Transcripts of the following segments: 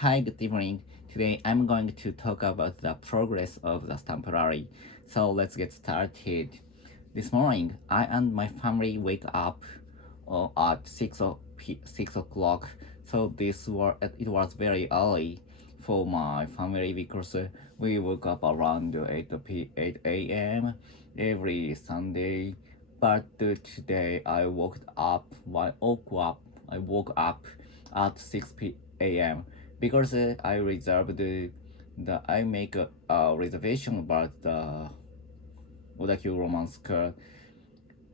Hi, good evening. Today I'm going to talk about the progress of the stamp rally. So let's get started. This morning, I and my family wake up at 6 o'clock. So it was very early for my family because we woke up around 8 a.m. every Sunday. But today I woke up at 6 a.m. because I reserved I make a reservation about the Odakyu romance car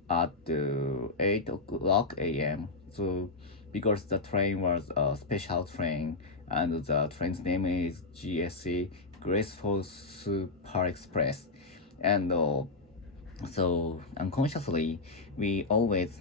at 8 o'clock a.m. So, because the train was a special train and the train's name is GSC, Graceful Super Express. And so unconsciously, we always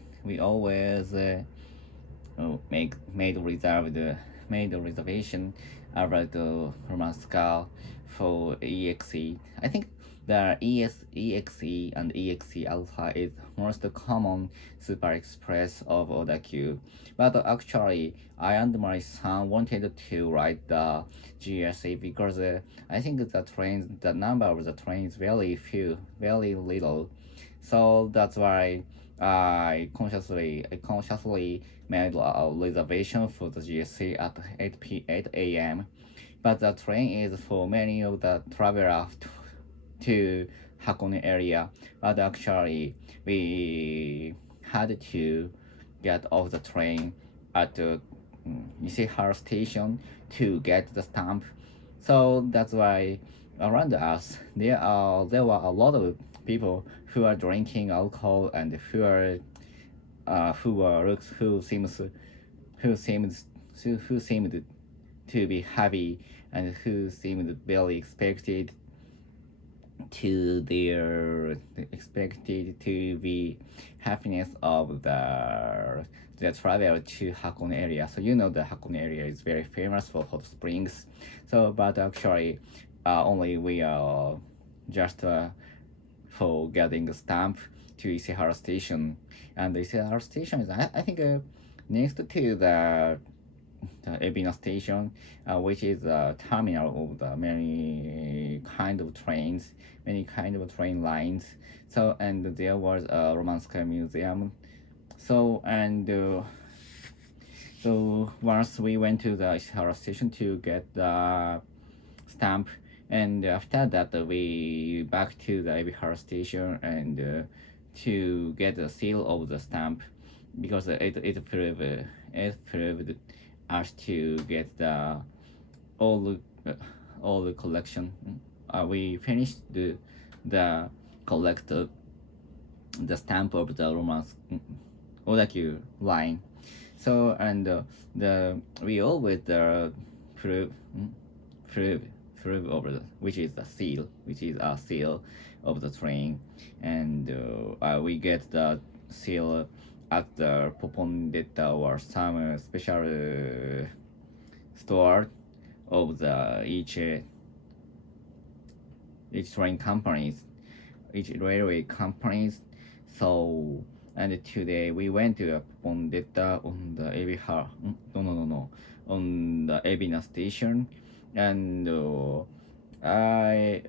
made a reservation about the romance car for EXE. I think the EXE and EXE Alpha is most common Super Express of Odakyu. But actually, I and my son wanted to ride the GSA because I think the number of the train is very little. So that's why I consciously made a reservation for the GSC at 8 a.m. But the train is for many of the travelers to Hakone area. But actually, we had to get off the train at the Ishihara station to get the stamp. So that's why around us there were a lot of people who are drinking alcohol and who seems who seemed to be happy and who seemed very expected to be happiness of the travel to Hakone area. So you know the Hakone area is very famous for hot springs. So but actually only we are just for getting a stamp to Ishihara Station, and the Ishihara Station is I think next to the Ebina Station, which is a terminal of the many kind of train lines. So and there was a Romance Sky Museum. So and so once we went to the Ishihara Station to get the stamp, and after that we back to the Ebihara Station and to get the seal of the stamp because it proved us to get all the uh, all the collection. We finished the collect the stamp of the romance Odakyu line. So and the we always prove prove prove over which is a seal of the train, and we get the seal at the Popondetta or some special store of the each train companies, each railway companies. So and today we went to Popondetta on the Ebihara, no, on the Ebina station, and I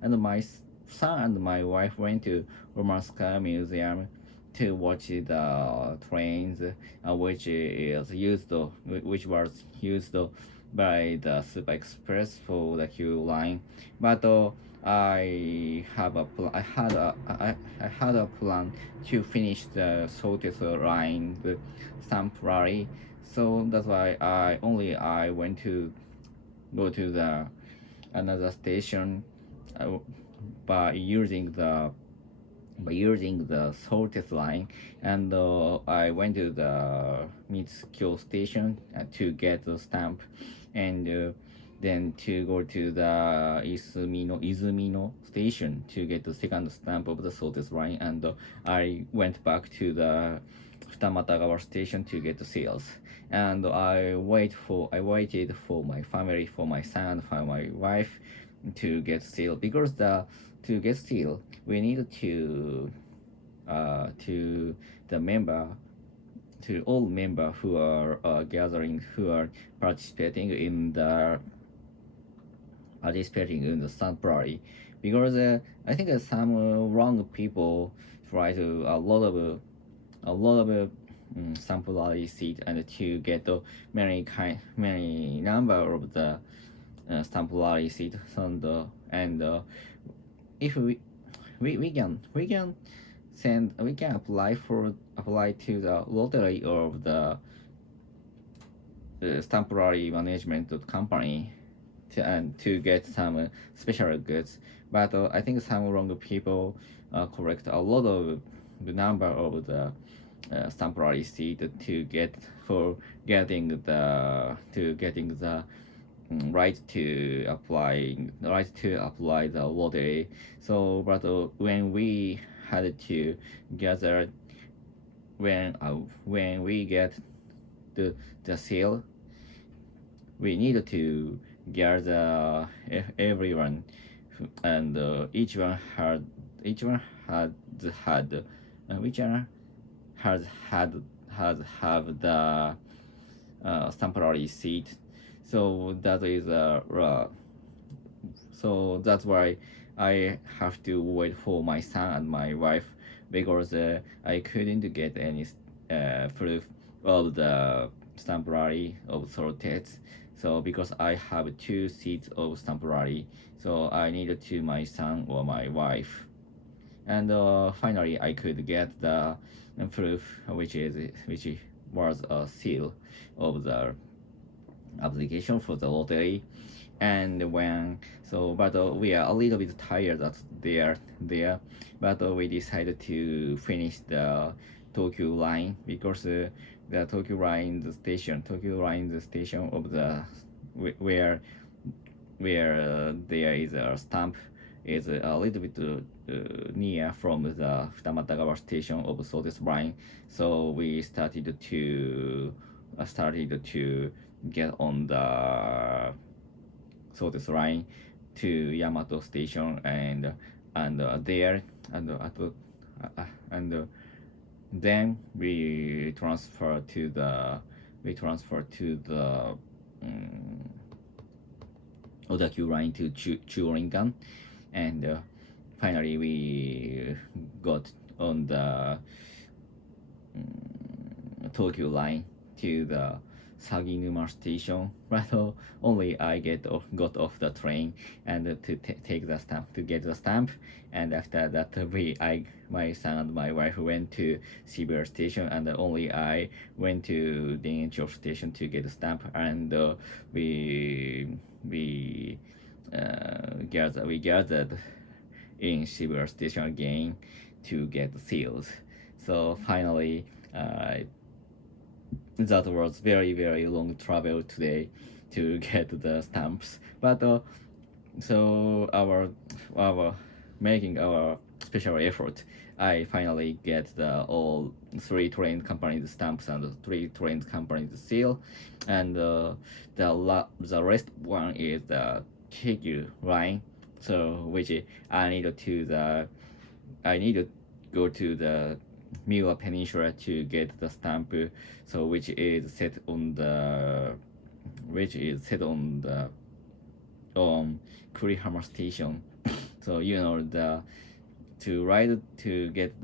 and my son and my wife went to Romanska Museum to watch the trains, which was used by the Super Express for the Q line. But I had a plan to finish the Sotetsu line, the stamp rally. So that's why I went to go to the another station uh, by using the Sotetsu line, and I went to the Mitsukyo station to get the stamp, and then to go to the Izumino station to get the second stamp of the Sotetsu line, and I went back to the Futamatagawa station to get the seals. And I waited for my family, for my son, for my wife, to get seal because to get seal we need to the member to all members who are gathering, who are participating in the stamp party, because I think some wrong people try to a lot of sample seat and to get many number of the sample seat and if we can apply to the lottery of the temporary management company to get some special goods. But I think some wrong people correct a lot of the number of the temporary seat to get for getting the right to apply the lottery. So, but when we had to gather when we get the sale, we need to gather everyone, and each one had which one has have the temporary seat. So that is so that's why I have to wait for my son and my wife, because I couldn't get any proof of the temporary of Sotetsu. So because I have 2 seats of temporary, so I needed to my son or my wife, and finally I could get the proof, which was a seal of the application for the lottery. And when so but we are a little bit tired that there, but we decided to finish the Tokyo line, because the Tokyo line the station of the where there is a stamp is a little bit near from the Futamatagawa station of Sotetsu line. So we started to get on the Sotetsu line to Yamato station, there and then we transfer to the Odakyu line to Churinkan, and finally we got on the Tokyo line to the Saginuma station, but only I got off the train and to take the stamp to get the stamp, and after that my son and my wife went to Shibuya station, and only I went to Dencho station to get the stamp, and we gathered in Shibuya station again to get the seals. So finally, that was very long travel today to get the stamps. But so our making our special effort, I finally get the all 3 train companies stamps and 3 train companies seal, and the rest one is the Kegyu line. So which I need to go to the Miwa Peninsula to get the stamp, so which is set on Kurihama station. So to ride to get